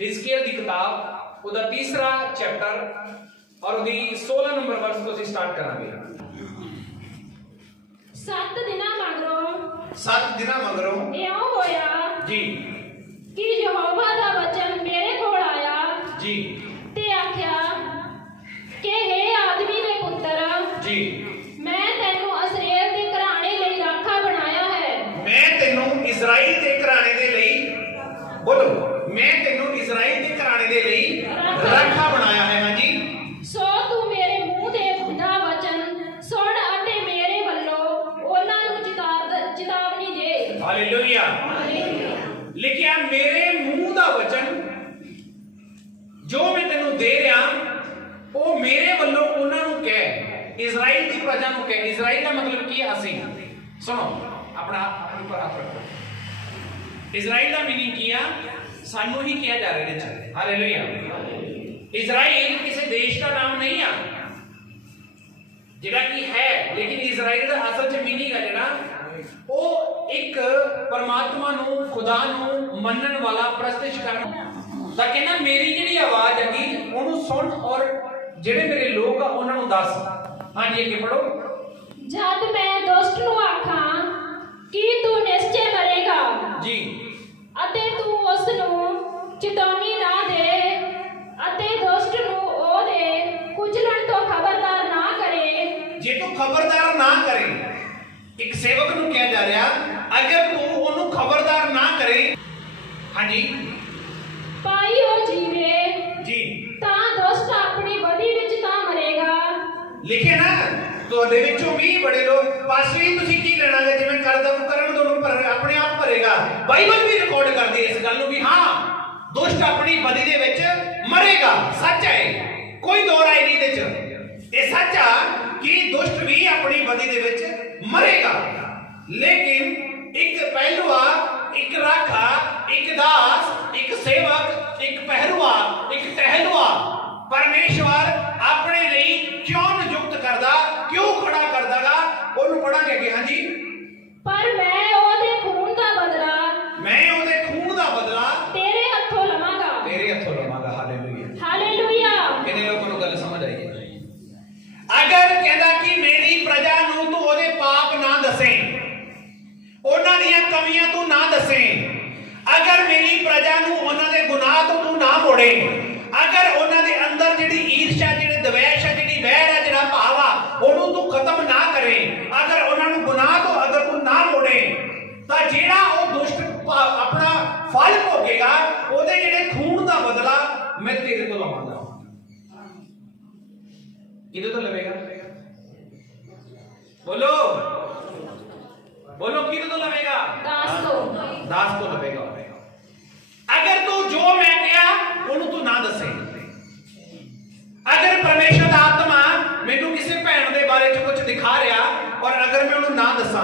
हिजकियल दी किताब ਉਹਦਾ तीसरा चैप्टर और ਉਹਦੀ 16 नंबर वर्स ਤੋਂ ਅਸੀਂ ਸਟਾਰਟ ਕਰਾਂਗੇ। 7 ਦਿਨਾਂ ਮਗਰੋਂ 7 ਦਿਨਾਂ ਮਗਰੋਂ ਇਉਂ ਹੋਇਆ जी कि यहोवा दा वचन मेरे कोल आया जी ते आख्या कि हे आदमी दे पुत्र जी मैं तैनू इस्राएल दे घराने लई राखा बनाया है। मैं तैनू इजराइल दे घराने दे लई बोलो मैं तैनू इजराइल दे घराने दे लई राखा बनाया है। हां जी सो तू मेरे मुंह दे दा वचन सुन अते मेरे वल्लों उन्हां नू चेतावनी दे। हालेलुया लिखिया मेरे मुंह दा वचन जो मैं तेनू दे रहा वो मेरे वल्लों उन्हां नू कह इजराइल दी प्रजा नू कह। इजराइल का मतलब की है असी सुनो अपना अपने पर हाथ रखो। इजराइल का मीनिंग किया सानू ही किया जा रहा है। हालेलुया इजराइल किसी देश का नाम नहीं है जिहड़ा की है लेकिन इजराइल का असल च मीनिंग है जिहड़ा वो एक परमात्मा नू खुदा नू मनन वाला प्रस्तिश करन ता कहना मेरी जिहड़ी आवाज हैगी ओनू सुन और जिहड़े मेरे लोग आ उन्हां नू दस। हां जी अगे पढ़ो। जद मैं दुष्ट नू आखां कि तू निश्चय मरेगा जी अते तू उस नू चेतावनी ना दे अते दुष्ट नू ओदे कुचलन तो खबरदार ना करे। जे तू खबरदार ना करे एक सेवक नू कहा जा रहा अगर तू ओनू खबरदार ना करे। हां जी पाई ओ जीवे जी ता दुष्ट अपनी बदी विच ता मरेगा। लिखे ना ਤੁਹਾਡੇ ਵਿੱਚੋਂ ਵੀ ਬੜੇ ਲੋਕ ਪਾਸੇ ਹੀ ਤੁਸੀਂ ਕੀ ਲੈਣਾਗੇ ਜਿਵੇਂ ਕਰਦਾ ਨੂੰ ਕਰਨ ਦੋਨੋਂ ਪਰ ਆਪਣੇ ਆਪ ਭਰੇਗਾ। ਬਾਈਬਲ ਵੀ ਰਿਕਾਰਡ ਕਰਦੀ ਇਸ ਗੱਲ ਨੂੰ ਵੀ ਹਾਂ ਦੁਸ਼ਟ ਆਪਣੀ ਬਦੀ ਦੇ ਵਿੱਚ ਮਰੇਗਾ। ਸੱਚ ਹੈ ਕੋਈ ਦੋ ਰਾਏ ਨਹੀਂ ਇਹਦੇ ਚ ਇਹ ਸੱਚ ਆ कि दुष्ट भी अपनी बदी दे विच मरेगा लेकिन एक पहलुआ एक राखा एक दास एक सेवक एक पहलुआ एक टहलुआ परमेश्वर अपने लिए क्यों नियुक्त करदा क्यों खड़ा करदागा ओनू पढ़ांगे कि हां जी पर मैं ओदे खून दा बदला तेरे हथों लवांगा हालेलुया हालेलुया कितने लोगों को गल समझ आई है। अगर कहता कि मेरी प्रजा नू तू ओदे पाप ना दसे ओना दियां कमियां तू ना दसे अगर मेरी प्रजा नू ओना दे गुनाह तो तू ना मोड़े अगर ओना दे अंदर जेडी ईर्ष्या जेडी द्वेष है जेडी वैर है जेड़ा भाव आ ओनू तू खत्म ना करे अगर ओना नू गुनाह तो अगर तू ना मोड़े ता जेड़ा ओ दुष्ट अपना फल भोगेगा ओदे जेडे खून दा बदला मैं तेरे तो लवांगा। किधर तो लवेगा बोलो बोलो किधर तो लवेगा दास तो लवेगा। अगर तू जो मैं कहा ओनू तू ना दसे अगर परमेश्वर दा आत्मा मैनू किसी भैन दे बारे च कुछ दिखा रहा और अगर मैं ओनू ना दसा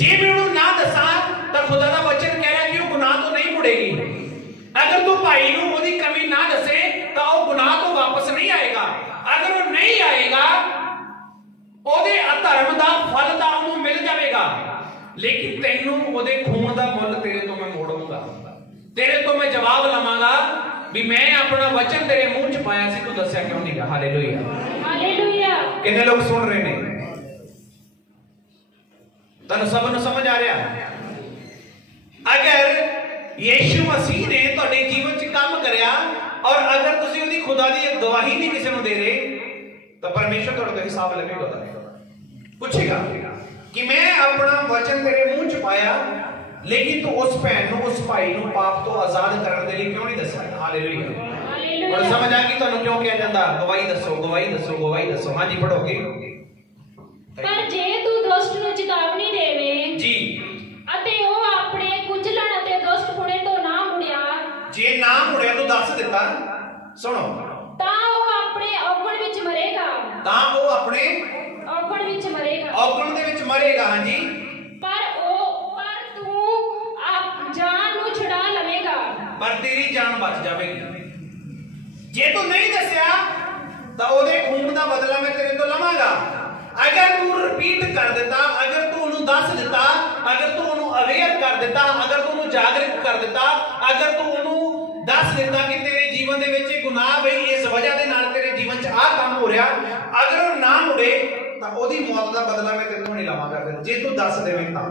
जे मैं ओनू ना दसा तो खुदा दा वचन कह रहा कि वो गुनाह तो नहीं मुड़ेगी। अगर तू भाई नू ओदी कमी ना दसे तो वो गुनाह तो वापस नहीं आएगा अगर वो नहीं आएगा ओदे अधर्म दा फल दा ओनू मिल जाएगा लेकिन तैनू ओदे खून दा मुल तेरे तो मैं मोड़ूंगा तेरे तो मैं जवाब लवांगा भी मैं अपना वचन तेरे मुंह च पाया सी तू दस्या क्यों नहीं गा। हालेलुया कितने लोग सुन रहे ने तनु सब नु समझ आ रहा। अगर यीशु मसीह ने ਤੁਹਾਡੇ ਜੀਵਨ ਚ ਕੰਮ ਕਰਿਆ और अगर ਤੁਸੀਂ ਉਹਦੀ खुदा ਦੀ गवाही नहीं किसी ਨੂੰ दे रहे तो परमेश्वर ਤੁਹਾਡੇ ਤੋਂ ਹਿਸਾਬ ਲਵੇਗਾ पूछेगा कि मैं अपना वचन तेरे मुंह च पाया लेकिन तू उस भैन नु उस भाई नु पाप तो आजाद करने के लिए क्यों नहीं दसा। हालेलुया और समझ आ गई ਤੁਹਾਨੂੰ क्यों किया जाता गवाही दसो। हां जी पढ़ोगे। पर जे तू दुष्ट नु चेतावनी देवे जी अते ओ अपने कुचलन अते दुष्ट पुणे तो ना मुड़िया जे ना मुड़िया तो दस दिता सुनो ता ओ अपने औगण विच मरेगा औगण दे विच मरेगा। हां जी पर तू आप जान नु छुड़ा लवेगा पर तेरी जान बच जाएगी। जे तू नहीं दसया तो ओदे खून दा बदला मैं तेरे तो लवांगा अगर तू रिपीट कर देता, अगर तू उन्हें दस दिता, अगर तू उन्हें अवेयर कर देता, अगर तू उन्हें जागृत कर देता, अगर तू उन्हें दस देता कि तेरे जीवन दे विच गुनाह बई इस वजह दे नाल तेरे जीवन च आ काम हो रहा, अगर वो ना मुड़े तो ओदी मौत का बदला मैं तेरे तो नहीं लवांगा। फिर जे तू दस देवे तां,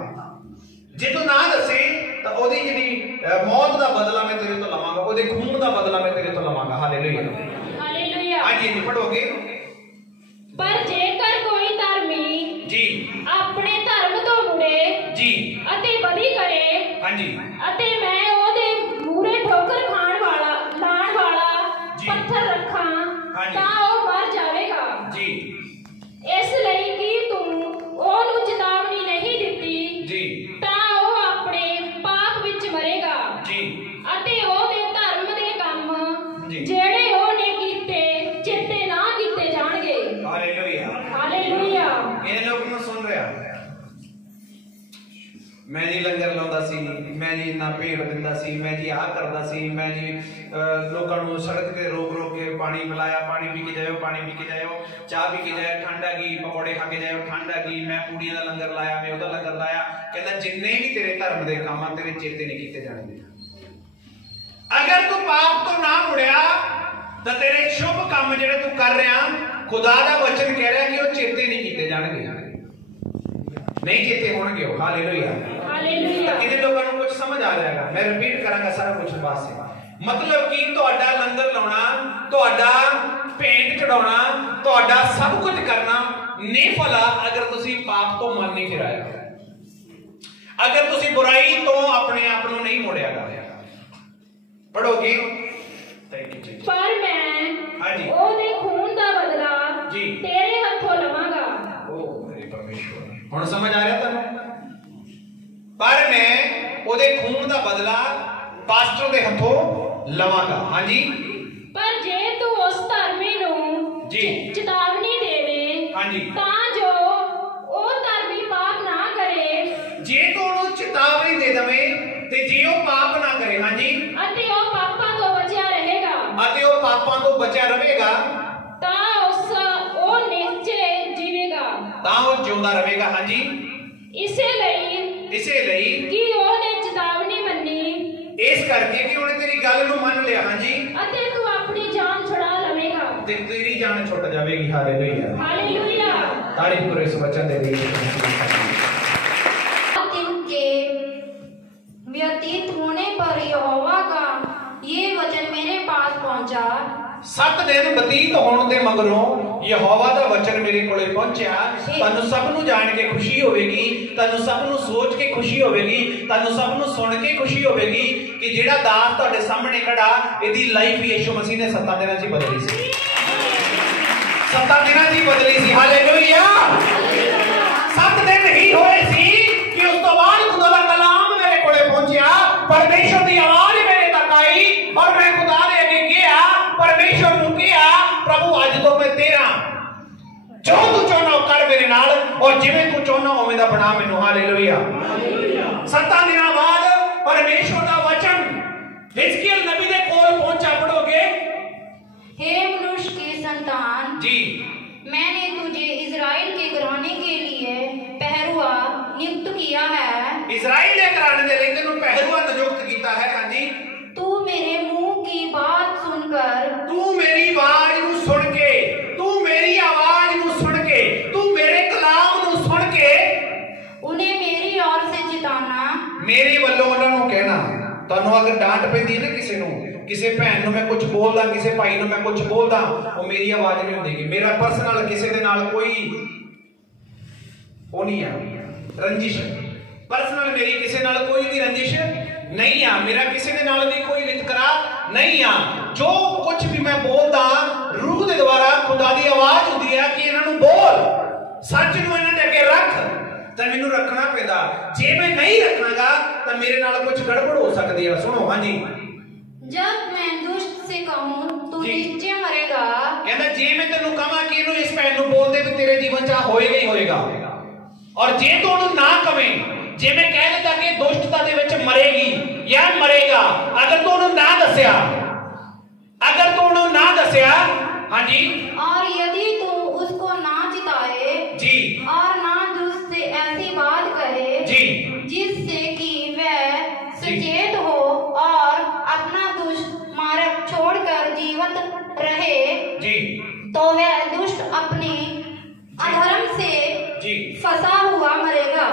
जे तू ना दसे तो ओदी जिहड़ी मौत का बदला मैं तेरे तो लवांगा, ओदे खून का बदला मैं तेरे तो लवांगा। Hallelujah, hallelujah. हाँ जी पढ़ोगे। पर जेकर कोई धर्मी जी अपने धर्म तो मुड़े जी अते बदी करे, हाँ जी, अते मैं ओदे मूरे ठोकर खाण वाला लाण वाला जी। पत्थर रखा हाँ जी। तां ओ मर जावेगा। जी इस लई कि तू ओनू चेतावनी नहीं दिती जी तां ओ अपने पाप विच मरेगा जी अते ओदे धर्म दे काम जी। जेड़े ओने कीते चेते ना कीते जाणगे। हालेलुया। हालेलुया। ये लोग ਨੂੰ सुन रहा, मैं जी लंगर लाਉਂਦਾ ਸੀ, मैं जी इन्ना ਭੇਡ ਦਿੰਦਾ ਸੀ, मैं जी आ करदा ਸੀ, मैं जी लोकां ਨੂੰ सड़क ते रोक रोक के पानी पिलाया, पानी पी के जाओ, पानी पी के जाओ, चाह पी के जाओ, ठंड आ गई, पकौड़े खा के जाओ, ठंड आ गई, मैं पूड़ियां ਦਾ लंगर लाया, मैं ਉਹਦਾ लंगर लाया। कहता जिन्ने भी तेरे धर्म ਦੇ ਕੰਮ ਆ तेरे चेते नहीं कीते जाणगे। अगर तू पाप तो ना मुड़िया तो तेरे शुभ काम ਜਿਹੜੇ तू कर रहा, खुदा ਦਾ वचन कह रहा कि वो चेते नहीं कीते जाणगे, नहीं चेते होणगे। Hallelujah, hallelujah. किने लोगों को कुछ समझ आ जाएगा। मैं रिपीट करांगा सारा कुछ बात से, मतलब कि ਤੁਹਾਡਾ लंगर लाउना, ਤੁਹਾਡਾ भेंट चढ़ाउना, ਤੁਹਾਡਾ सब कुछ करना नहीं भला अगर ਤੁਸੀਂ पाप तो मन नहीं फिराया, अगर ਤੁਸੀਂ बुराई तो अपने आप को नहीं मोड़िया। पढ़ोगे। पर मैं हाँ जी। ओदे खून का बदला जी। तेरे हाथों लवांगा। ओ मेरे परमेश्वर, हुण समझ आ रहा तुहानू? पर मैं ओदे खून का बदला पास्टर दे हथों लवांगा। हाँ जी। पर जे तू उस धर्मी नू जी। चेतावनी देवे, हाँ जी। तां जो ओ धर्मी पाप ना करे, जे तू उन्हें चेतावनी दे दवे ते जे ओ पाप ना करे, हाँ जी, अते ओ पापां तो बचिया रहेगा, अते ओ पापां तो बचा रहेगा, तां ओ निश्चय जीवेगा, तां ओ जिंदा रहेगा। हाँ जी। इसे लई कि ओने चेतावनी मन्नी, इस करके कि उन्हें तेरी गल नू मान लिया। हाँ जी। अते तू अपनी जान छुड़ा लवेगा, ते तेरी जान छुट जाएगी। Hallelujah, hallelujah. तारीफ करो इस वचन दे लिए। दिन के व्यतीत होने पर यहोवा का ये वचन मेरे पास पहुंचा। 7 दिन बतीत होने दे मगरों यहोवा दा वचन मेरे कोले पहुंचा। तानू सब नू जान के खुशी होवेगी, तानू सब नू सोच के खुशी होवेगी, तानू सब नू सुन के खुशी होवेगी कि जेड़ा दास तुहाडे सामने खड़ा इहदी लाइफ यीशु मसीह ने 7 दिनां च बदली सी, 7 दिनां च बदली सी। हालेलुया। 7 दिन ही होए सी कि उस तो बाद खुदा दा कलाम मेरे कोले पहुंचा, परमेश्वर दी आवाज मेरे तक आई और मैं खुदा दे अगे गया, परमेश्वर नू कहा प्रभु अज तो मैं तेरा, जो तू चाहना कर मेरे नाल और जिवें तू चाहना उवें दा बना मैनू। हालेलुया। 7 दिनां बाद परमेश्वर दा वचन हिजकिय्याह नबी दे कोल पहुंचा। पढ़ोगे। हे मनुष्य के संतान, जी, मैंने तुझे इजराइल के घराने के लिए पहरुआ नियुक्त किया है। इजराइल के घराने दे लेके नू पहरुआ नियुक्त कीता है। हां जी। तू मेरे मुंह की बात सुनकर, तू मेरी आवाज नू सुन के, तू मेरी आवाज नू सुन के, तू मेरे कलाम नू सुन के उन्हें मेरी ओर से चिताना, मेरे वालों उन्हां नू कहना। ਤੁਹਾਨੂੰ अगर डांट पैंदी है ना किसी नू, किसी भैन नू मैं कुछ बोलदा, किसी भाई नू मैं कुछ बोलदा, वो मेरी आवाज नहीं होंदी। मेरा पर्सनल किसी दे नाल कोई वो नहीं है रंजिश, पर्सनल मेरी किसी नाल कोई भी रंजिश नहीं आ, मेरा किसी दे नाल भी कोई वितकरा नहीं आ। जो कुछ भी मैं बोलदा रूह दे द्वारा खुदा दी आवाज हुंदी है कि इन्हां नू बोल, सच नू इन्हां दे अगे रख, तो मैनू रखना पैंदा। जे मैं नहीं रखनागा तो मेरे नाल कुछ गड़बड़ हो सकती है। सुनो। हाँ जी। जब मैं दुष्ट से कहूं तू जी। निश्चय मरेगा, कहना जे मैं तेनू कहां कि इनू इस भैन नू बोल दे भी तेरे जीवन च होएगा ही होएगा, और जे तू उन्हें ना कवें, जे मैं कह देता कि दुष्टता दे विच मरेगी या मरेगा, अगर तू उन्हें ना दस्या, अगर तू उन्हें ना दस्या, हाँ जी, और यदि तू उसको ना चिताए जी, रहे जी तो वह दुष्ट अपने अधर्म से जी फंसा हुआ मरेगा।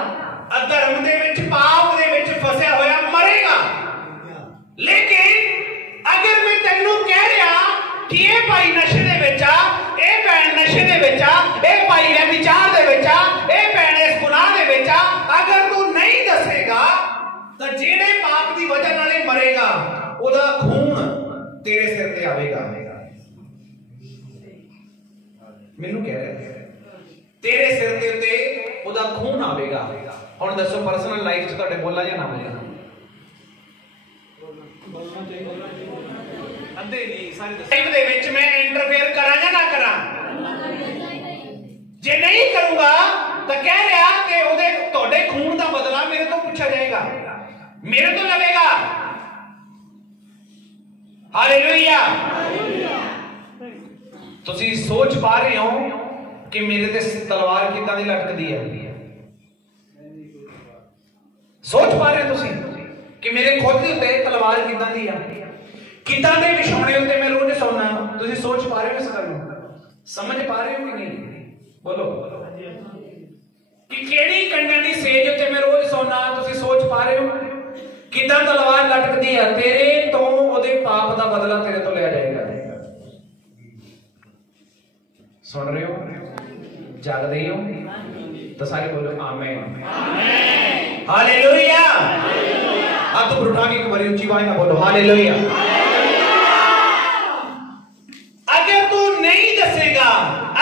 अधर्म दे विच पाप दे विच फसिया होया मरेगा। लेकिन अगर मैं तेनू कह रहा कि ये भाई नशे दे विच आ, ये भैन नशे दे विच आ, ये भाई व्यभिचार दे विच आ, ये भैन इस गुनाह दे विच आ, अगर तू नहीं दसेगा तो जेड़े पाप की वजह नाल मरेगा ओदा खून तेरे सिर ते आवेगा। मैनू कह रहा तेरे सिर के उत्ते ओदा खून आवेगा। हुण दसो पर्सनल लाइफ च तुहाडे बोलना या ना बोलना? अंधे नहीं सारे लाइफ दे विच मैं इंटरफेयर करा या ना करा? जे नहीं करूंगा तो कह रहा कि ओदे तुहाडे खून दा बदला मेरे तो पूछा जाएगा, मेरे तो लगेगा। हालेलुया। तुसी सोच पा रहे हो कि मेरे ते तलवार कितना दी लटकदी है? सोच पा रहे हो तुसी कि मेरे खुद दे उत्ते तलवार कितना दी है, कितना दे विछौने उत्ते मैं रोज सौना? तुसी सोच पा रहे हो इस गल नूं? समझ पा रहे हो कि नहीं? बोलो कि केड़ी कंडन दी सेज उत्ते मैं रोज सौना? तुसी सोच पा रहे हो कितना तलवार लटकदी है? तेरे तो ओदे पाप दा बदला तेरे तो लिया जाएगा। सुन रहे हो? जाग रही हो? तो सारे बोलो आमीन। हालेलुया। हाथ ऊपर उठा के एक बार ऊंची आवाज में बोलो हालेलुया। अगर तू नहीं दसेगा,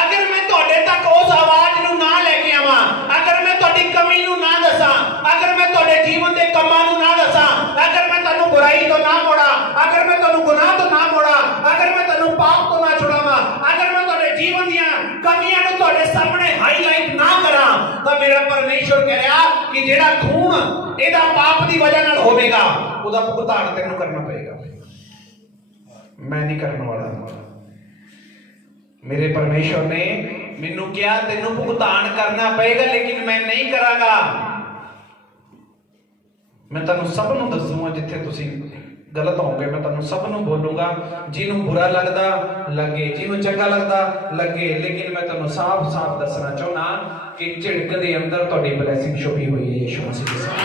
अगर मैं तुहाडे तक उस आवाज नूं ना लेके आवां, अगर मैं तुहाडी कमी नूं ना दसां, अगर मैं तुहाडे जीवन दे कमां नूं ना दसां, अगर मैं तुहानू बुराई तो ना मोड़ा, अगर मैं तुहानू गुनाह तो ना मोड़ा, अगर मैं तुहानू पाप तो ना छुड़ावां, अगर मैं तुहाडे जीवन दीयां कमियां नूं तुहाडे सामने हाईलाइट ना करां, तो मेरा परमेश्वर कह रहा कि जेड़ा खून एदा पाप दी वजह नाल होवेगा ओदा भुगतान तैनू करना पड़ेगा। मैं नहीं करने वाला। मेरे परमेश्वर ने मैनू क्या तेनू भुगतान करना पड़ेगा, लेकिन मैं नहीं करांगा। मैं तुहानू सब नूं दसूंगा जिथे तुसी गलत होगे, मैं तुहानू सब नूं बोलूंगा। जिन्हों बुरा लगदा लगे, जिन्हों चंगा लगदा लगे, लेकिन मैं तुहानू साफ साफ दसना चाहना कि झिड़क दे अंदर तुहाडी ब्लैसिंग छुपी हुई है। यीशु मसीह के साथ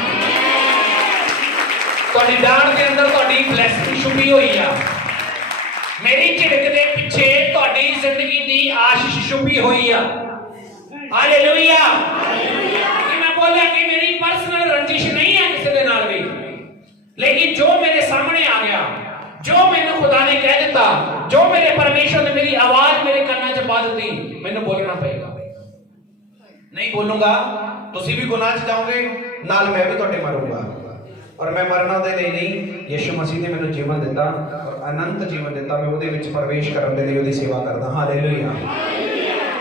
तुहाडी डांड के अंदर तुहाडी ब्लैसिंग छुपी हुई है। मेरी झिड़क दे पीछे तुहाडी जिंदगी दी आशीष छुपी हुई है। हालेलुया। मैं बोलिया कि मेरी पर्सनल रंजिश नहीं है किसी दे नाल भी, लेकिन जो मेरे सामने आ गया, जो मैंने खुदा ने कह दिता, जो मेरे परमेश्वर ने मेरी आवाज मेरे कानां च पा दी, मैंने बोलना पड़ेगा। नहीं बोलूंगा तुसी भी गुनाह च जाओगे, नाल मैं भी तुहाडे मरूंगा। और मैं मरना दे लिए नहीं, यीशु मसीह ने मैनू जीवन दिता और अनंत जीवन दिता। मैं उहदे विच प्रवेश करन दे लई उहदी सेवा करदा। हालेलुया।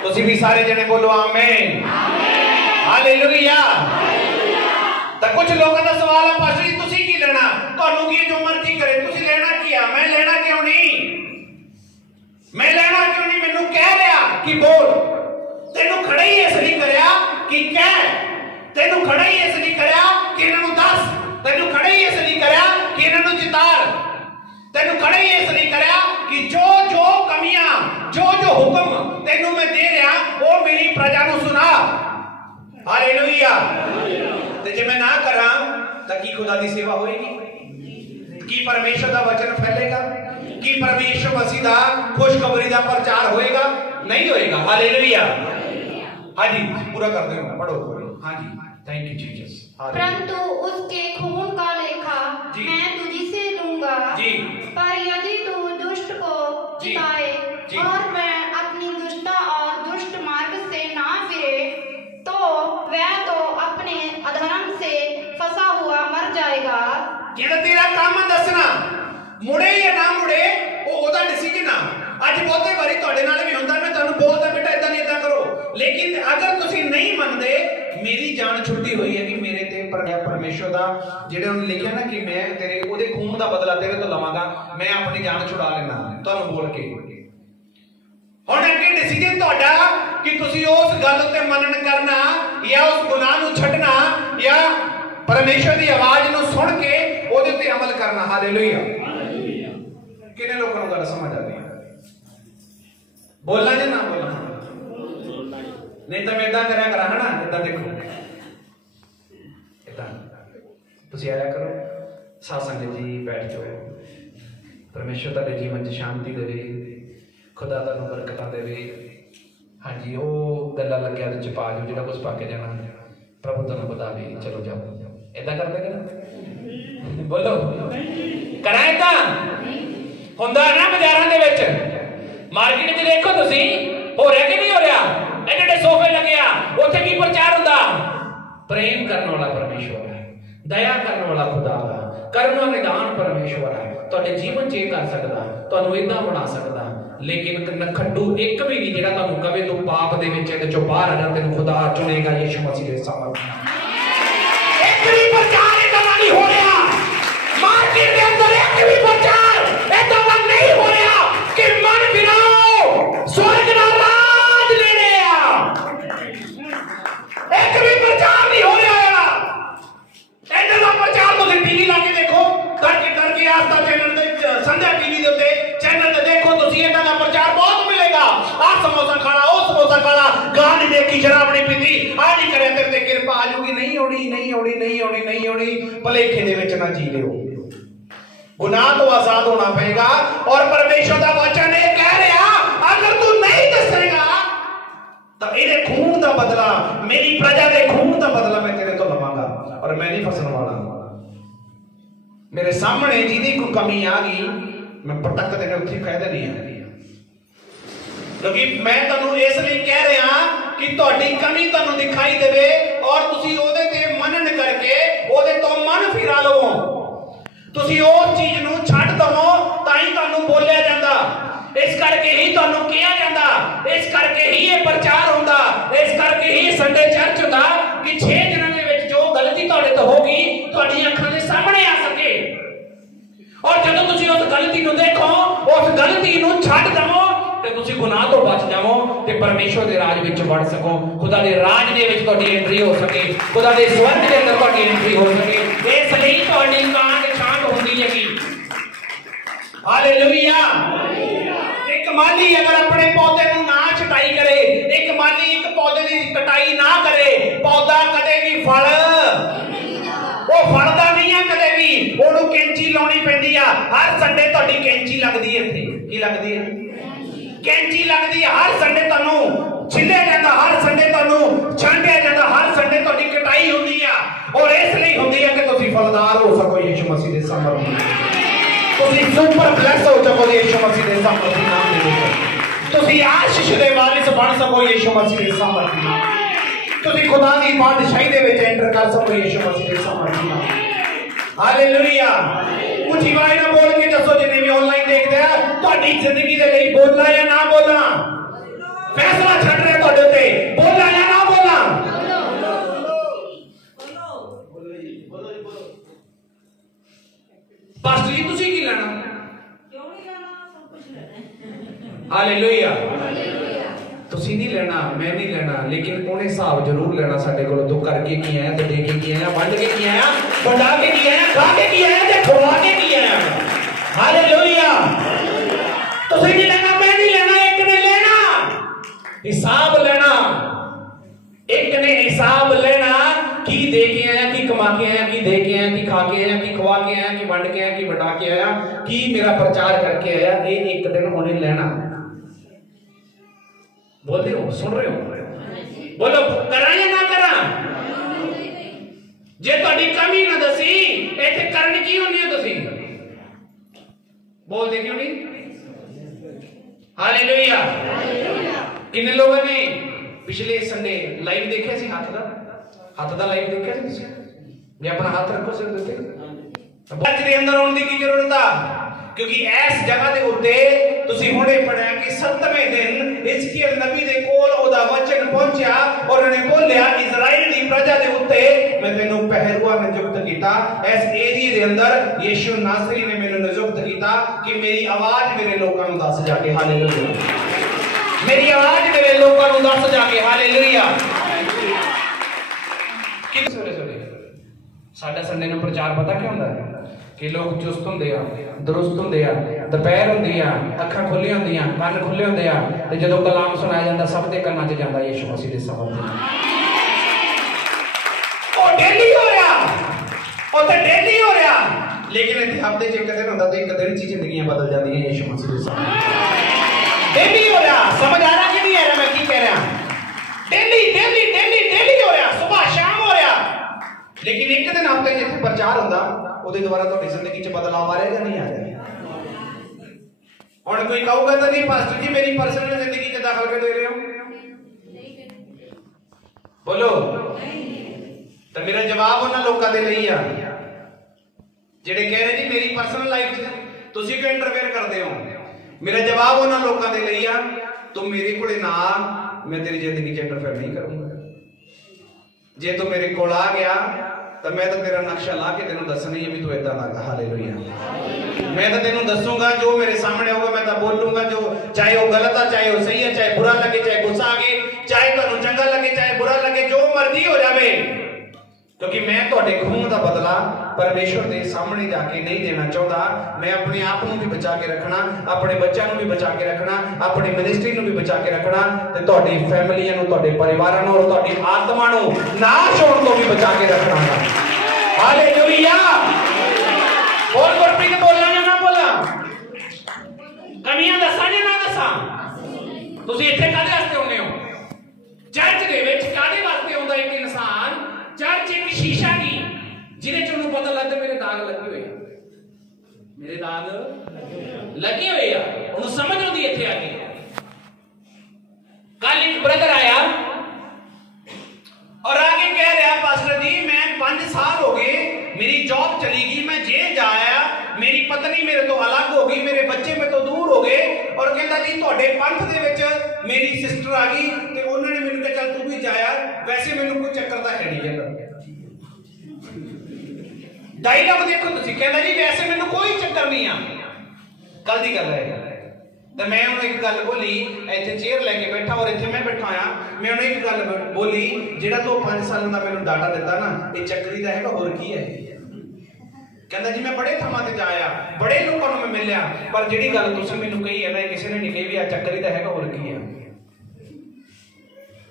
तुसी भी सारे जने बोलो आमीन। हालेलुया। तो कुछ लोगों का सवाल है, पास्टर जी तुसी की लेना, तुहानू की जो मर्जी करे, तुसी लेना की आ? मैं लेना क्यों नहीं? मैं लेना क्यों नहीं? मैनू कह रहा कि बोल। तेनू खड़ा ही इसलिए करया कि कह, तेनू खड़ा ही इसलिए करया कि इन्हां नू दस, तेनू खड़ा ही इसलिए करया कि इन्हां नू चितार, तेनू खड़ा ही इसलिए करया कि जो जो कमियां, जो जो हुक्म तेनू मैं दे रहा वो मेरी प्रजा नू सुना। हालेलुया। ते जे मैं ना करा तो की खुदा दी सेवा होएगी? की परमेश्वर दा वचन फैलेगा? की परमेश्वर मसीह दा खुशखबरी दा प्रचार होएगा? नहीं होएगा। हालेलुया। हाँ जी पूरा कर दो, पढ़ो। हाँ जी थैंक यू जीसस। परंतु उसके खून का लेखा मैं तुझी से लूंगा जी। पर यदि तू दुष्ट को जिताए और मैं अपनी दुष्टता और दुष्ट मार्ग से ना फिरे, तो वह तो अपने अधर्म से फंसा हुआ मर जाएगा। जेड़ा तेरा काम दसना मुड़े या ना मुड़े वो ओदा डिसीजन आ। आज बहुते बारी तुहाडे नाल भी हुंदा, मैं तुहानू बोलदा बेटा इदां नहीं इदां करो, लेकिन अगर तुसी नहीं मनदे, मेरी जान छुट्टी हुई है कि मेरे ते परमेश्वर दा जेड़े उन्हें लिखिया ना कि मैं तेरे ओदे खून दा बदला तेरे तो लवांगा, मैं अपनी जान छुड़ा लेना तुहानू बोल के। हुण अगे डिसीजन तुहाडा कि तुसी उस गल उत्ते मनन करना या उस गुनाह नू छड्डना या परमेश्वर दी आवाज नू सुन के ओदे ते अमल करना। हालेलुया। किने लोकां नू गल समझ आ गई? बोलना या ना बोलना? नहीं तो मैं इदा करा करा है ना, इदा देखो इदा तुसी आया करो सत्संग जी, बैठ जाओ, परमेश्वर तुहाडे जीवन च शांति देवे, खुदा तुहानू बरकतां देवे। हाँ जी, वो गल्लां लग्गिया च पा जो जिहड़ा कुछ पा के जाना, प्रभु तुहानू बतावे, चलो जाओ इदा कर देगा ना? बोलो करा इदा हुंदा ना बाजारां दे विच, मार्केट च देखो तुसी हो रहा कि नहीं हो रहा, एडे सोफे लगे आ, उत्थे की प्रचार हुंदा? प्रेम करने वाला परमेश्वर है, दया करने वाला खुदा है, करुणा निदान परमेश्वर है। तुहाडे जीवन च कर सकदा, तुहानू इदां बना सकदा, लेकिन नखड्डू एक भी नहीं जिहड़ा तुहानू कवे तू पाप दे विच इहदे चों बाहर आ जा, तैनू खुदा चुनेगा यीशु मसीह दे सामर्थ नाल। एक भी प्रचार इदां नहीं हो रहा मार्केट दे अंदर, एक भी प्रचार इदां नहीं हो रहा कि मन फिराओ स्वर्ग दा राज लेने आ, एक भी प्रचार नहीं हो रहा है। इधर का प्रचार तो टीवी ला के देखो, करके आस्था चैनल दे, संध्या टीवी दे उत्ते चैनल ते देखो तुसी, इधर का प्रचार बहुत मिलेगा। आ समोसा खाना, ओ समोसा खाना, गां नहीं देखी, शराब नहीं पीती, आ नहीं करे, तेरे ते कृपा आ जाऊगी, नहीं होनी, नहीं होनी, नहीं होनी, नहीं होनी। भलेखे दे विच ना जी लियो, गुनाह तो आजाद होना पड़ेगा। और परमेश्वर का वचन ये कह रहा, अगर तू नहीं दसेगा तो इहदे खून का बदला, मेरी प्रजा के खून का बदला मैं तेरे तो लवांगा, और मैं नहीं फसन वाला। मेरे सामने जिहदी कोई कमी आ गई, मैं पटक देने उत्थे कह देनी है, क्योंकि मैं तुहानू इसलिए कह रहा कि तुहाडी कमी तुहानू दिखाई देवे और तुसी ओहदे ते मनन करके ओहदे तो मन फिरा लवो, तुसी उस चीज नू छड्ड दवो, ताई तुहानू बोलिया जांदा, इस करके ही तुहानू किया जांदा, इस करके ही ये प्रचार होंदा, इस करके ही संडे चर्च होंदा कि 6 दिनों दे विच जो गलती तुहाडे तो होगी तुहाडी अखां दे सामने आ सके। और जदों तुसी उस गलती नू देखो, उस गलती नू छड्ड दवो ते तुसी गुनाह तो बच जावो ते परमेश्वर दे राज विच वड़ सको, खुदा दे राज दे विच तुहाडी एंट्री हो सके, खुदा दे स्वर्ग दे अंदर तुहाडी एंट्री हो सके। इसलिए तुहाडी कांड छांड होंदी हैगी। हालेलुया। एक माली अगर अपने पौधे नू ना छटाई करे, एक माली एक पौधे की कटाई ना करे, पौधा कदे भी फल वो फलदा नहीं है, कदे भी ओनू कैंची लाउणी पैंदी आ। हर संडे तुहाडी कैंची लगदी है, इत्थे की लगदी है? कैंची लगदी है। हर संडे तुहानू छिल्लिया जांदा, हर संडे तुहानू छांटिया जांदा, हर संडे तुहाडी कटाई हुंदी आ, और इसलिए हुंदी है कि तुसीं फलदार हो सको यीशु मसीह दे सामर्थ नाल, तुसीं सुपर ब्लेस हो सको यीशु मसीह दे सामर्थ नाम दे विच, तुसीं आशीष दे वारिस बन सको यीशु मसीह दे सामर्थ नाल, तुसीं खुदा दी बादशाही दे विच एंटर कर सको यीशु मसीह दे सामर्थ नाल। हालेलुया। कुछ वाई ना बोल के दसो जिन्हें भी ऑनलाइन देखते हैं, तुहाडी जिंदगी दे लई बोलना या ना बोलना, फैसला छड्ड रहे तुहाडे ते, बोलना या ना बोलना। पास्टर जी तुसी की लेना? क्यों नहीं लेना, सब कुछ लेना है। हालेलुया। तुसी नहीं लेना, मैं नहीं लेना, लेकिन उन्हें हिसाब जरूर लेना साडे कोल। तू करके की आया, ते दे के की आया, वंड के की आया, बंडा के की आया, खा के की आया, ते खवा के की आया। हालेलुया। तुसी नहीं लेना, मैं नहीं लेना, एक ने लेना, हिसाब लेना। एक ने हिसाब लेना की दे के आया, की कमा के आया, की दे के आया, की खा के आया, की खवा के आया, की वंड के आया, की बटा के आया, की मेरा प्रचार करके आया। ये एक दिन उन्हें लेना। बोल रहे हो, सुन रहे हो? बोलो करा या ना करा? जे तुहाडी कमी ना दसी, इत्थे करन की होनी है तुसी? बोल दे क्यों नहीं? हालेलुया। कितने लोगों ने पिछले संडे लाइव देखा सी? हाथ दा लाइव देखा सी तुसी? जे अपना हाथ रखो सिर दे उत्ते, बच दे अंदर आउण दी की जरूरत आ, क्योंकि इस जगह दे उत्ते तुसी हुणे पढ़िया कि 7वें दिन हिजकिय्याह नबी दे कोल ओदा वचन पहुंचा और उन्हें बोलिया, इजराइल दी प्रजा दे उत्ते मैं तैनू पहरुआ नियुक्त कीता। इस एरिया दे अंदर यीशु नासरी ने मैनू नियुक्त कीता कि मेरी आवाज मेरे लोकां नू दस जाके। हालेलुया। मेरी आवाज मेरे लोकां नू दस जाके। हालेलुया। साडा संडे नू प्रचार पता क्या हुंदा है कि लोग चुस्त होंगे दुरुस्त होंगे दोपहर होंगी अखां खुली होंदियां कन खुले होंगे ते जदों कलाम सुनाया जाता सब के कन्नां च जांदा यीशु मसीह दे सबर डेली हो रहा उसे डेली हो रहा लेकिन इतने हफ्ते च एक दिन होंदा तो एक दिन च जिंदगियां बदल जांदियां यीशु मसीह दे सबर डेली हो रहा समझ आ रहा कि नहीं आ रहा मैं की कह रहा डेली डेली डेली डेली हो रहा सुबह शाम हो रहा लेकिन एक दिन हफ्ते च इत्थे प्रचार होंदा ਉਹਦੇ ਦੁਆਰਾ ਤੁਹਾਡੀ ਜ਼ਿੰਦਗੀ 'ਚ ਬਦਲਾਅ ਆ ਰਿਹਾ ਜਾਂ ਨਹੀਂ ਆ ਰਿਹਾ ਹੁਣ ਕੋਈ ਕਹੂਗਾ ਤਾਂ ਨਹੀਂ ਪਾਸਟਰ ਜੀ ਮੇਰੀ ਪਰਸਨਲ ਜ਼ਿੰਦਗੀ 'ਚ ਦਖਲ ਕਰ ਦੇ ਰਹੇ ਹੋ ਬੋਲੋ ਤਾਂ ਮੇਰਾ ਜਵਾਬ ਉਹਨਾਂ ਲੋਕਾਂ ਦੇ ਲਈ ਆ ਜਿਹੜੇ ਕਹਿ ਰਹੇ ਜੀ ਮੇਰੀ ਪਰਸਨਲ ਲਾਈਫ 'ਚ ਤੁਸੀਂ ਕਿਉਂ ਇੰਟਰਫੇਅਰ ਕਰਦੇ ਹੋ ਮੇਰਾ ਜਵਾਬ ਉਹਨਾਂ ਲੋਕਾਂ ਦੇ ਲਈ ਆ ਤੂੰ ਮੇਰੇ ਕੋਲੇ ਨਾ ਮੈਂ ਤੇਰੀ ਜ਼ਿੰਦਗੀ 'ਚ ਇੰਟਰਫੇਅਰ ਨਹੀਂ ਕਰੂੰਗਾ ਜੇ ਤੂੰ ਮੇਰੇ ਕੋਲ ਆ ਗਿਆ तो मैं तो तेरा नक्शा ला के तेनों दसना ही है भी तू इदा ना कर हालेलुया मैं तो तेनों दसूंगा जो मेरे सामने होगा मैं तो बोलूंगा जो चाहे वो गलत है चाहे वो सही है चाहे बुरा लगे चाहे गुस्सा आगे चाहे तुहानू चंगा लगे चाहे बुरा लगे जो मर्जी हो जाए क्योंकि मैं तुहाडे खून का बदला परमेश्वर के सामने जाके नहीं देना चाहता मैं अपने आप को भी बचा के रखना अपने बच्चों को भी बचा के रखना अपनी मिनिस्ट्री को भी बचा के रखना ते तुहाडी फैमिलियां नूं तुहाडे परिवारां नूं और तुहाडी आत्मा नूं नाश होण तो भी बचा के रखना हालेलुया बोल गुरप्रीत बोलना या ना बोला कमियां दसां या ना दसां तुसीं इत्थे काहदे वास्ते आउंदे हो चर्च दे विच काहदे वास्ते आउंदा एक इंसान चर्च एक शीशा की जिहदे च उन्हें पता लगता मेरे दाग लगे हुए मेरे दाग लगे हुए उन्हें समझ आती इत्थे आके कल एक ब्रदर आया और आगे कह रहा पास्टर जी मैं 5 साल हो गए मेरी जॉब चली गई मैं जेल जाया मेरी पत्नी मेरे तो अलग हो गई मेरे बच्चे मेरे तो दूर हो गए और कहता जी तुहाडे पंथ दे विच मेरी सिस्टर आ गई ते उन्होंने मैनूं कहा चल तू भी जाया वैसे मैनूं कोई चक्कर तां है नहीं कहंदा डायलॉग देखो तुसीं कहंदा जी वैसे मैनूं कोई चक्कर नहीं आ कल दी गल है तो मैं उन्हें एक गल बोली इत्थे चेयर लेके बैठा और इत्थे मैं बैठा आया मैं उन्हें एक गल बोली जेड़ा तू 5 साल दा मैनूं डाटा दिता ना ये चक्करी दा हैगा होर की है कहंदा जी मैं बड़े थावां ते जाया बड़े लोकां नूं मैं मिलिया पर जेड़ी गल तुसीं मैनूं कही है ना किसी ने नहीं कही भी आ चक्करी दा हैगा होर की है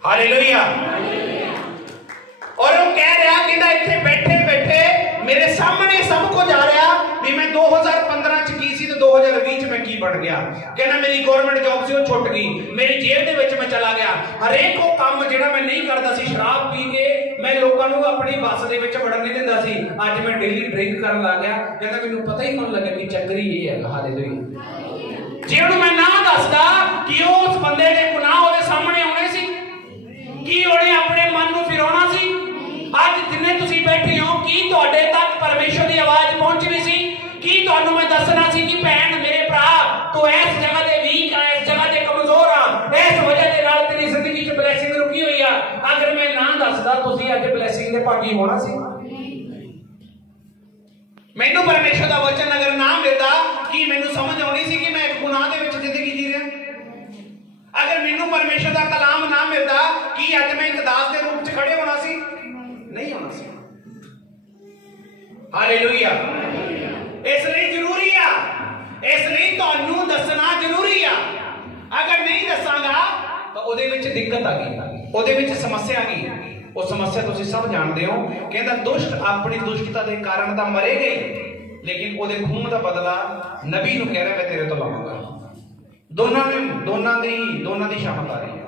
हालेलुया और वो कह रहा कहंदा इत्थे बैठे बैठे मेरे सामने सब कुछ आ रहा भी मैं 2015 च की सी ते 2020 च मैं की बन गया कहना मेरी गवर्नमेंट जॉब से वो छुट गई मेरी जेल दे विच मैं चला गया हरेक वो काम जेड़ा मैं नहीं करदा सी शराब पी के मैं लोकां नूं अपनी बस दे विच वड़न नहीं दिंदा सी अज मैं डेली ड्रिंक करन लग गया कहंदा मैनूं पता ही नहीं लगा कि चक्करी ये है हालेलुया जे उहनूं मैं ना दसदा कि उस बंदे दे गुनाह ओहदे सामने आउणे सी कि उहने अपने मन नूं फिराउणा सी आज जिन्ने तुसीं बैठे हो की तुहाडे तक परमेश्वर दी आवाज पहुंचनी सी की तुहानूं मैं दसना सी कि भैन मेरे भरा तू इस जगह ते वीक आ इस जगह ते कमजोर आ इस वजह दे नाल तेरी जिंदगी च ब्लेसिंग रुकी हुई आ अगर मैं ना दसदा तुसीं अज ब्लेसिंग दे भागी होना सी मैनूं परमेश्वर दा वचन अगर ना मिलदा कि मैनूं समझ आउणी सी कि मैं एक गुनाह दे विच जिंदगी जी रिहा अगर मैनूं परमेश्वर दा कलाम ना मिलदा कि अज मैं एक दास दे रूप च खड़े होना सी नहीं होना सी हालेलुया इसलिए जरूरी आ इसलिए तुहानूं दसना जरूरी आ अगर नहीं दसांगा तो ओदे विच दिक्कत आ गई ओदे विच समस्या आ गई वो समस्या तुसीं सब जानते हो कहंदा दुष्ट अपनी दुष्टता के कारण तो मरेगा ही लेकिन ओदे खून का बदला नबी नूं कह रहा मैं तेरे तो लवांगा दोनों दी शामत आ रही है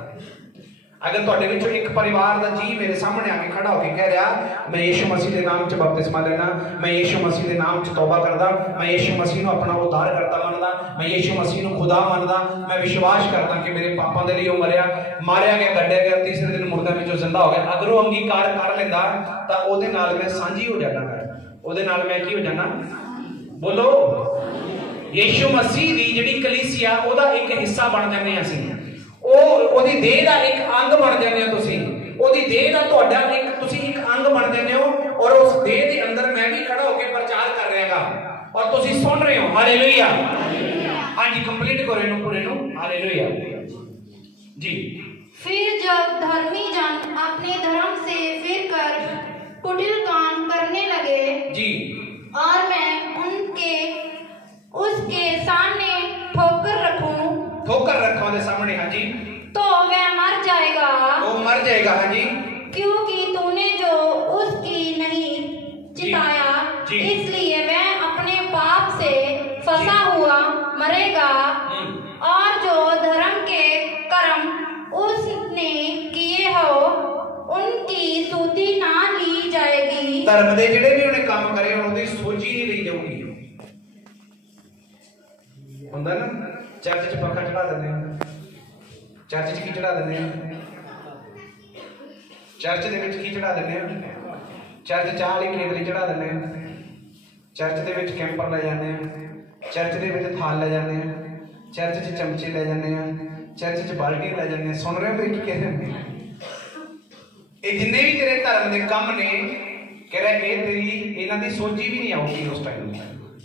अगर तुहाडे विचों एक परिवार का जी मेरे सामने आके खड़ा होकर कह रहा मैं यीशु मसीह के नाम च बपतिस्मा लेना मैं यीशु मसीह के नाम च तौबा करदा मैं यीशु मसीह को अपना उद्धार करता मनदा मैं यीशु मसीह को खुदा मनदा मैं विश्वास करता कि मेरे पापा के लिए मरिया मारिया गया गड्ढिया गया तीसरे दिन मुर्दों विचों जिंदा हो गया अगर वो अंगीकार कर लेंदा तां ओहदे नाल मैं सांझी हो जाना ओहदे नाल मैं की हो जाना बोलो यीशु मसीह दी जिहड़ी कलीसिया ओहदा एक हिस्सा बन जाने असीं ओदी देह दा एक अंग बन जाते हो तुसीं ओदी देह दा तुहाडा एक तुसीं एक अंग बन जाते हो और उस देह के अंदर मैं भी खड़ा होकर प्रचार कर रहा और तुसीं सुन रहे हो हालेलुया हाँ जी कंप्लीट करो इन्हों पूरे नु हालेलुया जी फिर जब धर्मी जन अपने धर्म से फिर कर कुटिल काम करने लगे जी और मैं उन मर जाएगा। हाँ जी, क्योंकि तूने जो उसकी नहीं चिताया, इसलिए वह अपने पाप से फंसा हुआ मरेगा, और जो धर्म के कर्म उसने किए हो उनकी सूची ना ली जाएगी। धर्म दे जेड़े भी उन्हें काम करे उनकी सूची नहीं ली जाऊगी। हुंदा ना चर्च च पक्खा चढ़ा देने, चर्च च की चढ़ा देने, चर्च दे विच की चढ़ा देने, चर्च चाह वाली केतली चढ़ा देने, चर्च दे विच कैंपर ले जाने, चर्च दे विच थाल ले जाने, चर्च च चमचे ले जाने, चर्च च बाल्टी ले जाने। सुन रहे हो भाई की कह रहे हैं? ये जिन्ने भी तेरे धर्म के काम ने कह रहा है तेरी इन्हां दी सोची भी नहीं आऊगी उस टाइम।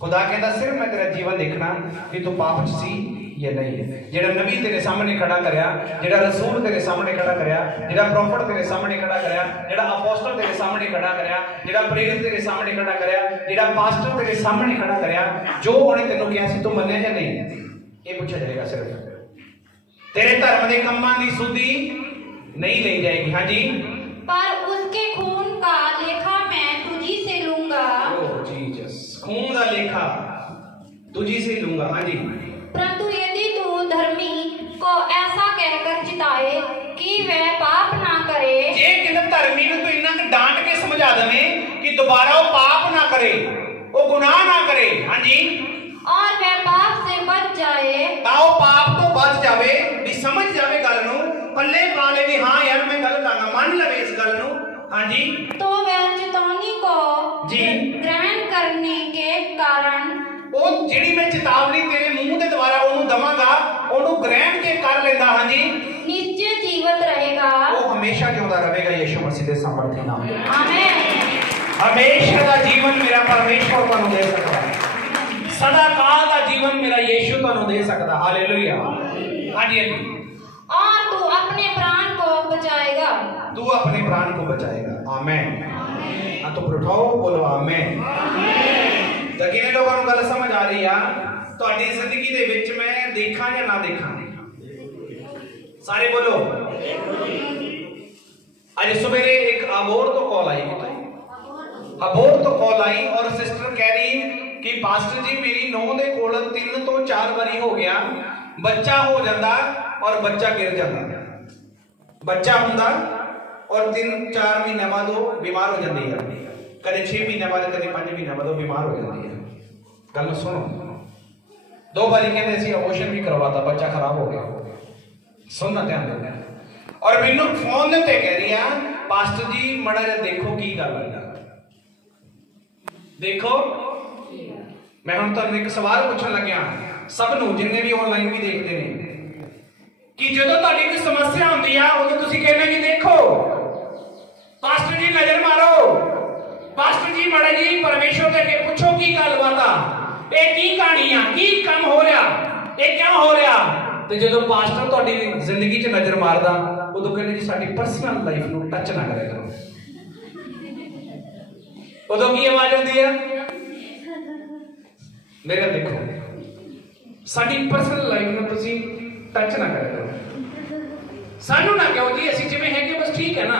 खुदा कहता सिर्फ मैं तेरा जीवन देखना कि तू पाप च सी या नहीं। जेड़ा नबी तेरे सामने खड़ा करया, जेड़ा रसूल तेरे सामने खड़ा करया, जेड़ा प्रॉफिट तेरे सामने खड़ा करया, जेड़ा अपोस्टल तेरे सामने खड़ा करया, जेड़ा प्रेरित तेरे सामने खड़ा करया, जेड़ा पास्टर तेरे सामने खड़ा करया, जो उन्हें तेनों कहा सी तू मन्निया या नहीं, ये पूछा जाएगा। सिर्फ तेरे धर्म के कामां दी सुधी नहीं ली जाएगी। हाँ जी, पर उसके खून का लेखा मैं तुझी से लूंगा। ओह जीसस, खून का लेखा तुझी से लूंगा। हाँ जी, परंतु यदि तू धर्मी को ऐसा कहकर चिताए कि वह पाप ना करे, जे किसी धर्मी ने तो इन्ना डांट के समझा देवे कि दोबारा वो पाप ना करे, वो गुनाह ना करे। हाँ जी, और वह पाप से बच जाए, ताओ पाप तो बच जावे, भी समझ जावे गल नू, पल्ले पा ले भी हाँ यार मैं गल करना, मान लवे इस गल नू। हाँ जी, तो वह चेतावनी को जी ग्रहण करने के कारण वो जिहड़ी मैं चेतावनी तेरे मुंह के द्वारा ओनू दवांगा, ओनू ग्रहण के कर लेंदा। हाँ जी, निश्चय जीवित रहेगा, वो हमेशा जिंदा रहेगा यीशु मसीह के सामर्थ्य नाम में। आमीन। हमेशा का जीवन मेरा परमेश्वर तुहानू दे सकता है, सदा काल का जीवन मेरा यीशु तुहानू दे सकता। हालेलुया। हाँ जी, हाँ जी, और तू अपने प्राण को बचाएगा, तू अपने प्राण को बचाएगा। आमीन। हाँ तो उठाओ बोलो आमीन। तो किने लोगों को गल समझ आ रही है? ਤੁਹਾਡੀ ਜ਼ਿੰਦਗੀ ਦੇ ਵਿੱਚ ਮੈਂ ਦੇਖਾਂ ਜਾਂ ਨਾ ਦੇਖਾਂ? ਸਾਰੇ बोलो। आज सवेरे एक अबोर तो कॉल आई, अबोर तो कॉल आई और सिस्टर कह रही कि पास्टर जी मेरी नौ दे कोल 3 ਤੋਂ 4 बारी हो गया, बच्चा हो जाता और बच्चा गिर जाता, बच्चा हुंदा और 3-4 महीने बाद वो बीमार हो जाती है, कदे 6 महीने बाद कदे 5 महीने बाद वो बीमार हो जाती है। गल सुनो, 2 बारी कहते सी अबॉर्शन भी करवाता, बच्चा खराब हो गया। सुनना ध्यान देना। और मैनू फोन दे कह रही है पास्टर जी मड़ा जा देखो की गल है। देखो मैं हुण तुहानू एक सवाल पूछण लग्या सब नू जिन्ने भी ऑनलाइन भी देखते हैं कि जदों तुहाडी कोई समस्या हुंदी आ उदों तुसीं कहने कि देखो पास्टर जी नजर मारो, पास्टर जी मड़ा जी परमेश्वर के अगे पूछो की गलबात आ, ये की कहानी आ, की काम हो रहा, ये क्यों हो रहा। तो जदों पास्टर तुहाडी जिंदगी च नजर मारदा उदों कहंदे जी साडी पर्सनल लाइफ नू टच ना करे करो। उदों की आवाज आती है मेरा देखो साडी पर्सनल लाइफ नू तुसीं टच ना करे करो। सानू ना कहो जी असीं जिवें हैगे बस ठीक है ना,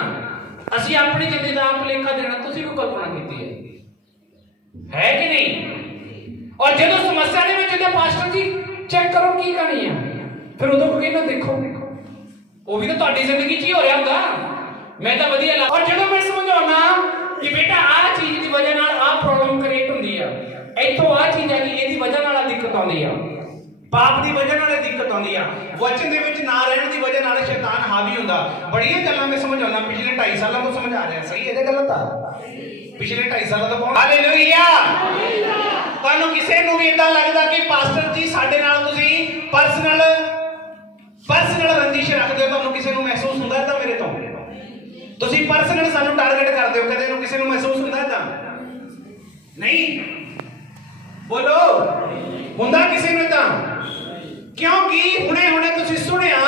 असीं अपनी जिंदगी दा आप लेखा देना, तुसीं कोई कल्पना कीती है कि नहीं। और जदों समस्या दे विच कहंदे पास्टर जी चेक करो की कहानी है, फिर उदों को कहना देखो वो भी तो तुहाडी जिंदगी च ही हो रहा हुंदा, मैं तो वधिया ला। और जदों मैं समझाउणा कि बेटा आ चीज दी वजह नाल आ प्रॉब्लम क्रिएट हुंदी है, इत्थों आ चीज है कि इहदी वजह नाल दिक्कत आउंदी है, पाप दी वजह नाल दिक्कत आउंदी है, वचन दे विच ना रहण दी वजह नाल शैतान हावी हुंदा। बड़ियां गल्लां मैं समझाउणा पिछले 2.5 सालों तो समझा रहा, सही है जे गलत आ? पिछले 2.5 सालों तो कौन हालेलुया। ਤੁਹਾਨੂੰ ਕਿਸੇ ਨੂੰ ਵੀ ਇਦਾਂ ਲੱਗਦਾ ਕਿ ਪਾਸਟਰ ਜੀ ਸਾਡੇ ਨਾਲ ਤੁਸੀਂ ਪਰਸਨਲ ਰੰਜਿਸ਼ ਰੱਖਦੇ ਹੋ, ਤੁਹਾਨੂੰ ਕਿਸੇ ਨੂੰ ਮਹਿਸੂਸ ਹੁੰਦਾ ਤਾਂ ਮੇਰੇ ਤੋਂ ਤੁਸੀਂ ਪਰਸਨਲ ਸਾਨੂੰ ਟਾਰਗੇਟ ਕਰਦੇ ਹੋ, ਕਦੇ ਨੂੰ ਕਿਸੇ ਨੂੰ ਮਹਿਸੂਸ ਹੁੰਦਾ ਤਾਂ ਨਹੀਂ? ਬੋਲੋ ਹੁੰਦਾ ਕਿਸੇ ਨੂੰ ਤਾਂ? ਕਿਉਂਕਿ ਹੁਣੇ ਤੁਸੀਂ ਸੁਣਿਆ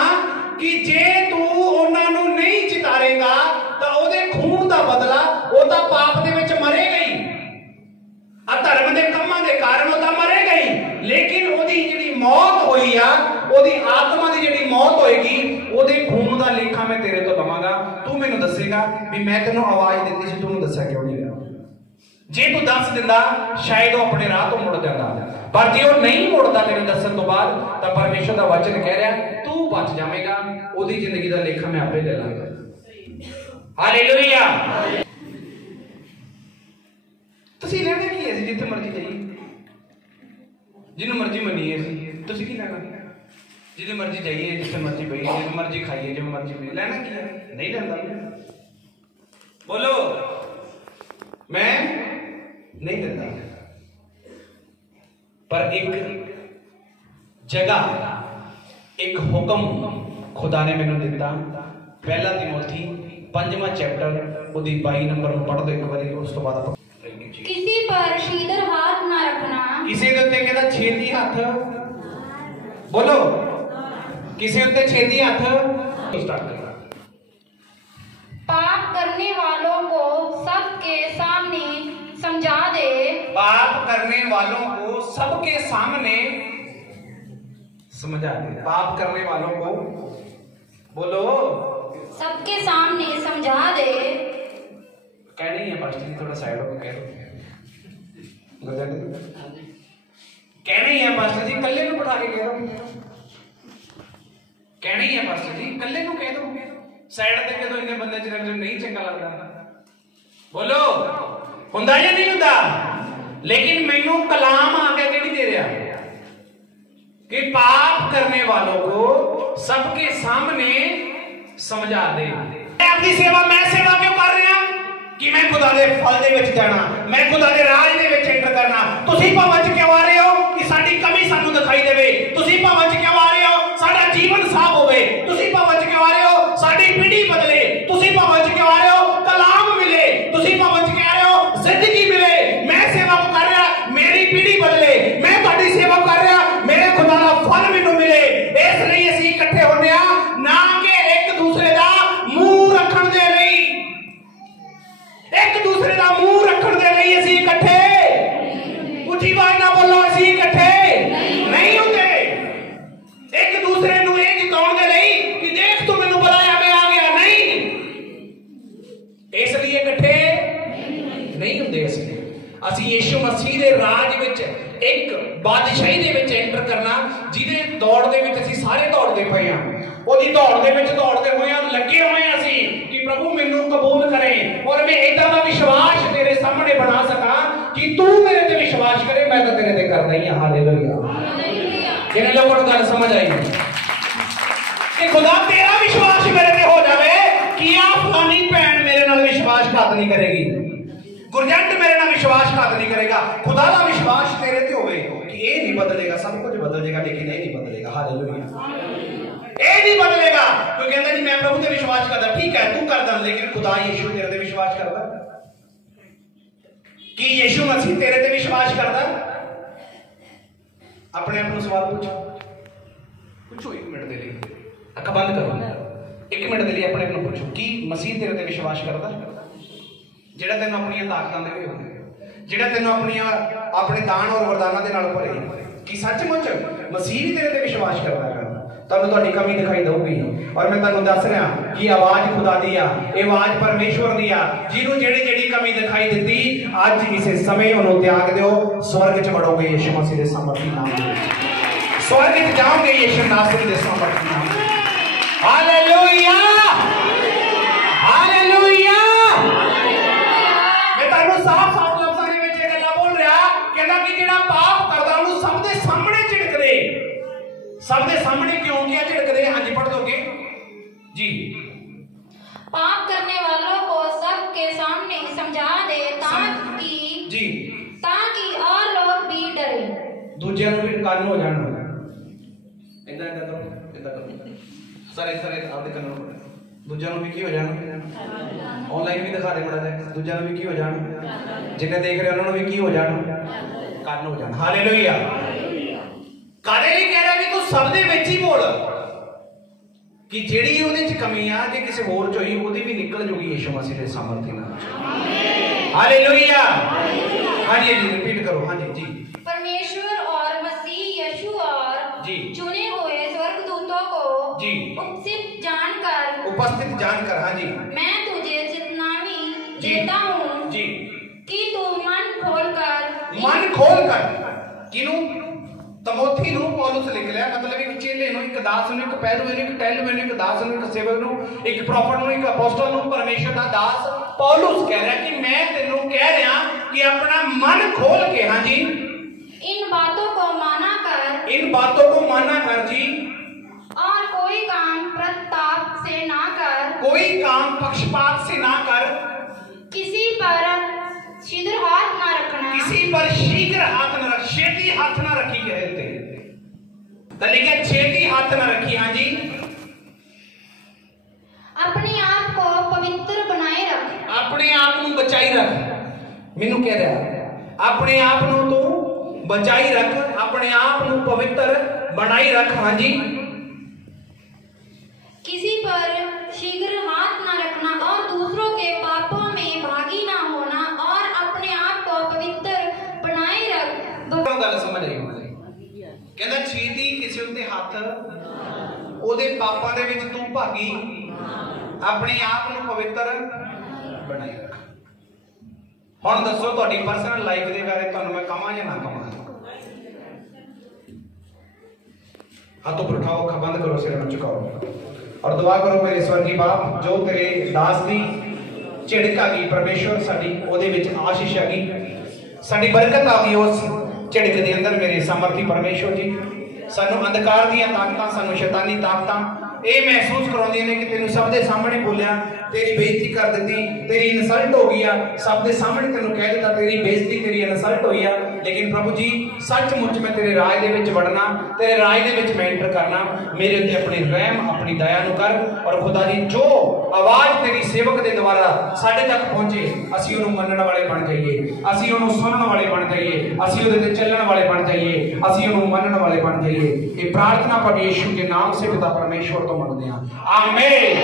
ਕਿ ਜੇ ਤੂੰ ਉਹਨਾਂ ਨੂੰ ਨਹੀਂ ਚਿਤਾਰੇਗਾ ਤਾਂ ਉਹਦੇ ਖੂਨ ਦਾ ਬਦਲਾ ਉਹ ਤਾਂ ਪਾਪ ਦੇ ਵਿੱਚ ਮਰੇਗਾ ਹੀ, धर्म के कामों के कारण तो मरेगा ही, लेकिन ओदी जिहड़ी मौत होई आ, ओदी आत्मा की जिहड़ी मौत होएगी ओदे खून का लेखा लेखा मैं तेरे तो लवांगा, तू मैनू दसेगा भी मैं तेनों आवाज दी सी, तू दस्या क्यों नहीं गया। जे तू दस दिंदा शायद वो अपने राह तो मुड़ जाता, पर जे वो नहीं मुड़ता तेरे दसन तो बाद, तो परमेश्वर का वचन कह रहा तू बच जाएगा, ओदी जिंदगी का लेखा मैं आपे ले लांगा। हालेलुया। तुसीं लेना की है जिथे मर्जी जाइए, जिन्हों मर्जी मनीए तुसीं की लेना, जिथे मर्जी जाइए, जिथे मर्जी बहिए, जिथे मर्जी खाइए, जो मर्जी पीए, लेना की है? नहीं लेंदा। बोलो मैं नहीं देता। पर एक जगह एक हुक्म खुदा ने मैनू दिता, पहला तिमोथी 5वां चैप्टर ओदी 22 नंबर में पढ़ दो एक बारी, उस तो बाद किसी पर शीदर हाथ ना रखना, किसी दे उत्ते कहदा छेती हाथ, बोलो किसी उत्ते छेती हाथ स्टार्ट कर। पाप करने वालों को सबके सामने समझा दे, पाप करने वालों को सबके सामने समझा दे। पाप करने वालों को बोलो सबके सामने समझा दे। कहना ही है पास्टर जी, थोड़ा साइड होकर कह दो। कहना ही है पास्टर जी, कल्ले को बिठा के कह दो। कहना ही है पास्टर जी, कल्ले को कह दो, साइड ते कह दो, इन्ने बंदे च नहीं चंगा लगता। बोलो हुंदा या नहीं हुंदा? लेकिन मैनू कलाम आगे केड़ी दे रहा कि पाप करने वालों को सबके सामने समझा दे। अपनी सेवा मैं सेवा क्यों कर रहा कि मैं खुदा दे फल दे विच जाना, मैं खुदा दे राज दे विच एंटर करना। तुसीं भावां च क्यों आ रहे हो कि साडी कमी सानू दिखाई देवे? तुसीं भावां च क्यों आ रहे हो साडा जीवन साफ होवे? तुसीं भावां च क्यों आ रहे हो साडी पीढ़ी बदले? तुसीं भावां च क्यों आ रहे हो कलाम मिले? तुसीं भावां च क्यों आ रहे हो जिंदगी मिले? मैं सेवा कर रहा मेरी पीढ़ी बदले, मैं तुहाडी सेवा कर रहा मेरे खुदा दा फल मैनू मिले। इसलिए असीं इकट्ठे होने ना कि एक दूसरे दा मुंह रखण दे लई, एक दूसरे दा मुंह रखण दे लई असीं इकट्ठे, उच्ची आवाज ना बोलो, असीं इकट्ठे नहीं होंदे। एक दूसरे नूं ये जिताउण दे लई कि देख तू मैनू बुलाया मैं आ गया, नहीं, इसलिए इकट्ठे नहीं होंदे। असीं यीशु मसीह दे राज विच एक बादशाही दे विच एंटर करना, जिहदे दौड़ दे विच असीं सारे दौड़दे पए हां। ओदी दौड़ दे विच दौड़दे होए हां, लगे होए हां असीं कि प्रभु मैनू कबूल करे और मैं इदां दा विश्वास तेरे सामने बना सकां कि तू मेरे ते विश्वास करे, मैं तो तेरे ते करदा ही हां। हालेलुया। जिन्हें लोगों को गल समझ आई कि खुदा तेरा विश्वास मेरे ते हो जावे कि आ फलानी भैन मेरे नाल विश्वासघात नहीं करेगी, गुरजंट मेरे नाल विश्वासघात नहीं करेगा। खुदा दा विश्वास तेरे ते होवे कि ये नहीं बदलेगा, सब कुछ बदल जाएगा लेकिन ये नहीं बदलेगा। हालेलुया। ये नहीं बदलेगा। कोई कहता जी मैं प्रभु ते विश्वास करदा, ठीक है तू करदा, लेकिन खुदा यीशु तेरे ते विश्वास करदा कि यीशु मसीह तेरे ते विश्वास करदा? अपने आप को सवाल पूछो 1 मिनट दे लिए, अख बंद करो 1 मिनट दे लिए अपने आप को पूछो कि मसीह तेरे ते विश्वास करदा? ਜਿਹੜਾ ਤੈਨੂੰ ਆਪਣੀਆਂ ਤਾਕਤਾਂ ਦੇ ਹੋਵੇ, ਜਿਹੜਾ ਤੈਨੂੰ ਆਪਣੇ ਦਾਨ ਔਰ ਵਰਦਾਨਾਂ ਦੇ ਨਾਲ ਭਰੇ, ਕਿ ਸੱਚਮੁੱਚ ਮਸੀਹ ਵੀ ਤੇਰੇ ਤੇ ਵਿਸ਼ਵਾਸ ਕਰਦਾ ਹੈ? ਤੁਹਾਨੂੰ ਤੁਹਾਡੀ ਕਮੀ ਦਿਖਾਈ ਦੇਊਗੀ। ਔਰ ਮੈਂ ਤੁਹਾਨੂੰ ਦੱਸ ਰਿਹਾ ਕਿ ਆਵਾਜ਼ ਖੁਦਾ ਦੀ ਆ, ਇਹ ਆਵਾਜ਼ ਪਰਮੇਸ਼ਵਰ ਦੀ ਆ। ਜਿਹਨੂੰ ਜਿਹੜੀ ਕਮੀ ਦਿਖਾਈ ਦਿੱਤੀ ਅੱਜ ਇਸੇ ਸਮੇਂ ਉਹਨੂੰ ਤਿਆਗ ਦਿਓ, ਸਵਰਗ 'ਚ ਵੜੋਗੇ ਯਿਸੂ ਮਸੀਹ ਦੇ ਸਮਰਥੀ ਨਾਮ ਦੇ ਵਿੱਚ, ਸਵਰਗ 'ਚ ਜਾਓਗੇ ਯਿਸੂ ਨਾਸਰੀ ਦੇ ਸਮਰਥੀ ਨਾਮ ਦੇ ਵਿੱਚ। Hallelujah, hallelujah. साफ साफ लफ्ज़ां दे विच इह गल्लां बोल रहा, कहंदा कि जिहड़ा पाप करदा ओनू सब दे सामने झिड़कदे। सब दे सामने क्यों किया झिड़कदे? हां जी पढ़ दोगे जी। पाप करने वालों को सबके सामने समझा दे ताकि और लोग भी डरे, दूजियां नूं भी कंन हो जाण। इदां करो सारे आपदे कंन हो, दूजियां नूं भी की हो जाण, ऑनलाइन भी दिखा दे बड़ा जाए, दूजियां नूं भी की हो जाण, जिन्हें देख रहे उन्होंने भी की हो जाण, कंन हो जाण। हालेलुया। कादे लई कह रहा कि तू सब दे विच ही बोल कि ਜਿਹੜੀ ਉਹਦੇ ਚ ਕਮੀ ਆ ਜੇ ਕਿਸੇ ਹੋਰ ਚ ਹੋਈ ਉਹਦੀ ਵੀ ਨਿਕਲ ਜੂਗੀ ਯਿਸੂ ਮਸੀਹ ਦੇ ਸਮਰਥੀ ਨਾਲ। ਆਮੀਨ। ਹਾਲੇਲुया। हाँ जी रिपीट करो। हाँ जी। परमेश्वर और मसीह यीशु और जी चुने हुए स्वर्गदूतों को जी उपस्थित खोल कर किनू तमोथी नूं पौलुस लिख लिया, मतलब एक चेले नूं, एक दास नूं, एक पैलू नूं, एक टैलू नूं, एक दास नूं, एक सेवक नूं, एक प्रॉफिट नूं, एक अपोस्टल नूं, परमेश्वर दा दास पौलुस कह रहा कि मैं तेनू कह रहा कि अपना मन खोल के, हाँ जी, इन बातों को माना कर, इन बातों को माना कर जी, और कोई काम प्रताप से ना कर, कोई काम पक्षपात से ना कर, किसी पर शीघ्र हाथ ना रखना, किसी पर शीघ्र हाथ न रख, छेती हाथ ना रखी कहते तो लिखा छेती हाथ ना रखी, हाँ जी, अपने आप को पवित्र बनाए रख, अपने आप को बचाई रख। मैनू कह रहा अपने आप को तू बचाई रख, अपने आप को पवित्र बनाई रख, हाँ जी, किसी पर शीघ्र हाथ ना रखना और दूसरों के पापों में भागी ना होना और अपने आप को पवित्र बनाए रख। गल समझ आई, कहता छेती किसी उत्ते हथ ओदे पापां दे विच तू भागी, अपने आप को पवित्र बनाई रख। हुण दसो तुहाडी पर्सनल लाइफ दे बारे तुहानूं मैं कहां या ना कहां? हाथों पर उठाओ, अखां बंद करो, सिर में झुकाओ और दुआ करो, मेरे स्वर्गीय बाप, जो तेरे दास दी झिड़क आ गई परमेश्वर, साडी ओदे विच आशीष आ गई, साडी बरकत आ गई उस झिड़क दे अंदर मेरे सामर्थी परमेश्वर जी। सानू अंधकार दी ताकतां, सानू शैतानी ताकतां ये महसूस करवाउंदियां ने कि तेनू सब दे सामने बोलिया, तेरी बेइज्जती कर दी, तेरी इंसल्ट हो गई, सब दे सामने तेनू कह दिता तेरी बेइज्जती, तेरी इंसल्ट हुई है। लेकिन प्रभु जी सचमुच मैं तेरे राज दे विच वड़ना, तेरे राज दे विच मैं एंटर करना, मेरे उत्ते अपनी रहम, अपनी दया नू कर। और खुदा जी जो आवाज तेरी सेवक दे द्वारा साडे तक पहुंचे, असीं ओनू मनण वाले बन जाइए, असीं ओनू सुनण वाले बन जाइए, असीं ओदे ते चलण वाले बन जाइए, असीं ओनू मनण वाले बन जाइए। ये प्रार्थना प्रभु यीशु के नाम से पिता परमेश्वर तो मंगते हैं, आमीन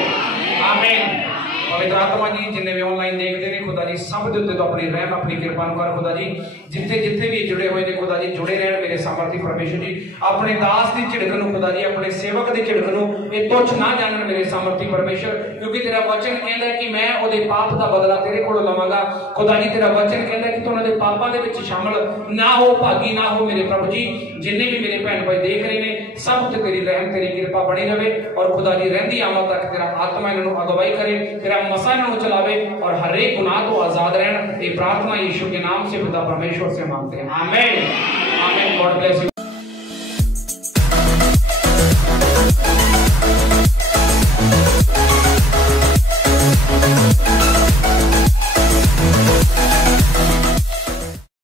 आमीन। पवित्र आत्मा जी जिन्हें भी ऑनलाइन देखते हैं खुदा जी सब के उत्ते तो अपनी रहम, अपनी कृपा कर खुदा जी, जिथे जिथे भी जुड़े हुए हैं खुदा जी जुड़े रहन मेरे सामर्थी परमेश्वर जी। अपने दास की झिड़क नूं खुदा जी, अपने सेवक की झिड़क नूं ये तुच्छ ना जानन मेरे सामर्थी परमेश्वर, क्योंकि तेरा वचन कहता है कि मैं ओदे पाप का बदला तेरे कोलों लवांगा। खुदा जी तेरा वचन कहता है कि तू उन्हां दे पापां दे विच शामिल ना हो, भागी ना हो मेरे प्रभु जी। जिन्ने भी मेरे भैन भाई देख रहे हैं सब ते तेरी रहम, तेरी कृपा बनी रहे और खुदा जी रहंदी आमद तक तेरा आत्मा इन्हां अगुवाई करे, तेरा मसा इन्हां चलावे और हर एक गुनाह तो आजाद रहन। ये प्रार्थना यीशु के नाम से पिता परमेश्वर से मांगते हैं, आमीन आमीन। God bless you.